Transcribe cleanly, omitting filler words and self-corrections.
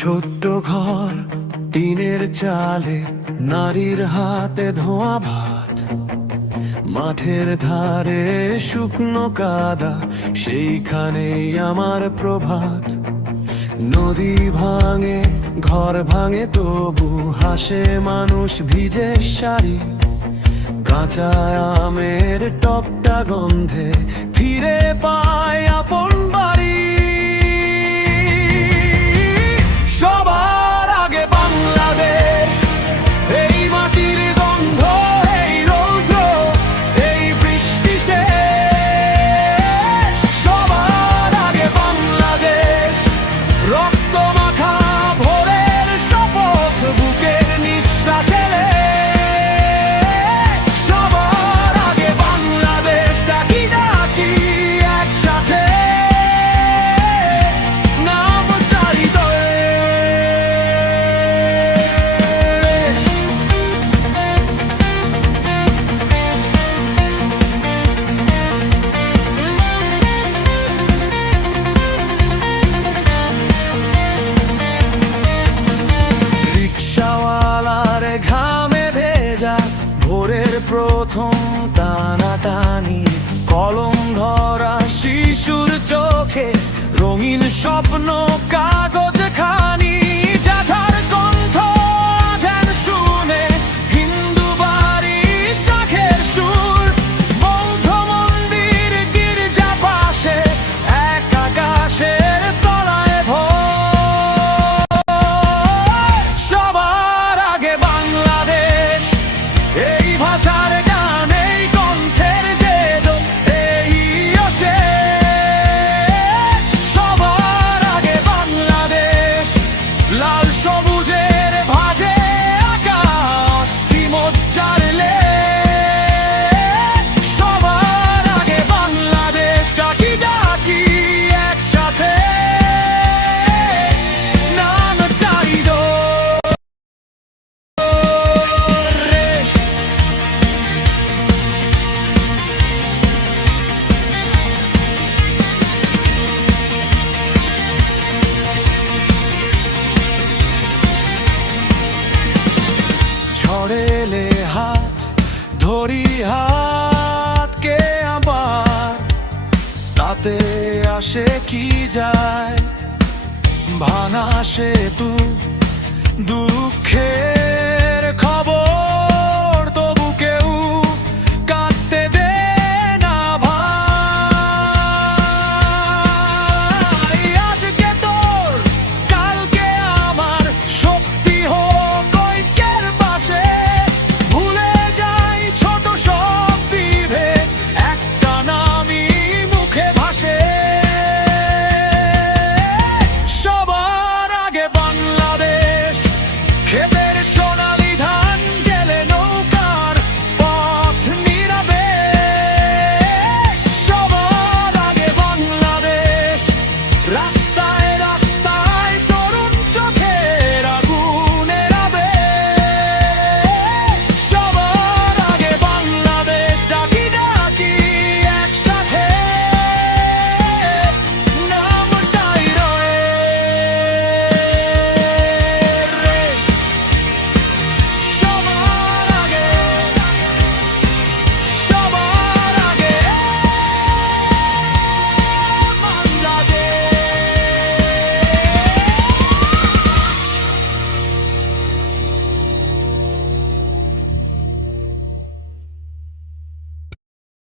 ছোট্ট ঘর, টিনের চালে, নারীর হাতে ধোঁয়া ভাত। মাঠের ধারে শুকনো কাদা, সেইখানেই আমার প্রভাত। নদী ভাঙে, ঘর ভাঙে, তবু হাসে মানুষ ভিজে শাড়ি। কাঁচা আমের টকটা গন্ধে ফিরে পায় আপন বাড়ি। সবার আগে বাংলাদেশ, এই মাটির গন্ধ, এই রৌদ্র, এই বৃষ্টি শেষ। সবার আগে বাংলাদেশ, রক্ত মাখা ভোরের শপথ, বুকের নিঃশ্বাস এলে। সবার আগে বাংলাদেশ, ডাকি ডাকি একসাথে, নামটা হৃদয়ে। রিক্সাওয়ালার ঘামে ভেজা ভোরের প্রথম টানাটানি, কলম ধরা শিশুর চোখে রঙিন স্বপ্ন কাগজ খানি। যাথার কণ্ঠ যেন শুনে হিন্দু বাড়ি শাখের সুর, বৌদ্ধ মন্দির গির্জা পাশে, এক আকাশের তলায় ভোর। সবার আগে বাংলাদেশ, এই ভাষার গান, এই কণ্ঠের জেদ, এই অশেষ। সবার আগে বাংলাদেশ, লাল সবুজের ভাজে আঁকা অস্থি মজ্জার লেখ। সবার আগে বাংলাদেশ, ডাকি ডাকি একসাথে, নামটা হৃদয়ে। ঝড়ে এলে হাত ধরি, হাতকে আবার, তাতে আসে কি যায়, ভাঙা সেতু দুঃখে